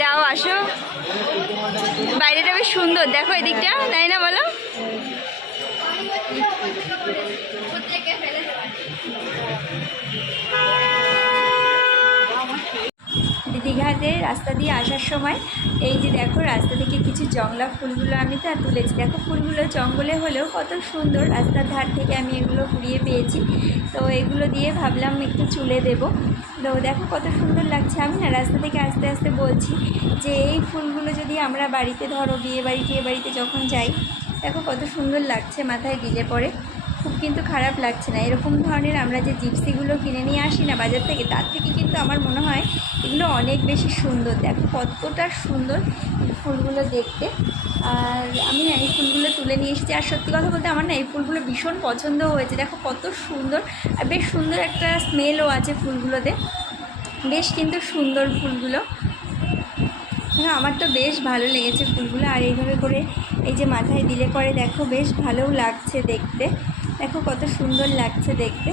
যাও আসো, বাইরেটা বেশ সুন্দর, দেখো এদিকটা, তাই না বলো? দীঘাতে রাস্তা দিয়ে আসার সময় এই যে দেখো রাস্তা থেকে কিছু জংলা ফুলগুলো আমি তা তুলেছি। দেখো ফুলগুলো জঙ্গলে হলেও কত সুন্দর, রাস্তার ধার থেকে আমি এগুলো কুড়িয়ে পেয়েছি। তো এগুলো দিয়ে ভাবলাম একটু চুলে দেবো। তো দেখো কত সুন্দর লাগছে। আমি না রাস্তা থেকে আস্তে আস্তে বলছি যে এই ফুলগুলো যদি আমরা বাড়িতে ধরো বিয়ে বাড়িতে যখন যাই, দেখো কত সুন্দর লাগছে মাথায় দিলে পরে, খুব কিন্তু খারাপ লাগছে না। এরকম ধরনের আমরা যে জিপসিগুলো কিনে নিয়ে আসি না বাজার থেকে, তার থেকে কিন্তু আমার মনে হয় এগুলো অনেক বেশি সুন্দর। দেখো কতটা সুন্দর ফুলগুলো দেখতে। আর আমি না এই ফুলগুলো তুলে নিয়ে এসেছি। আর সত্যি কথা বলতে আমার না এই ফুলগুলো ভীষণ পছন্দ হয়েছে। দেখো কত সুন্দর, আর বেশ সুন্দর একটা স্মেলও আছে ফুলগুলোতে, বেশ কিন্তু সুন্দর ফুলগুলো। হ্যাঁ আমার তো বেশ ভালো লেগেছে ফুলগুলো। আর এইভাবে করে এই যে মাথায় দিলে পরে দেখো বেশ ভালোও লাগছে দেখতে। দেখো কত সুন্দর লাগছে দেখতে।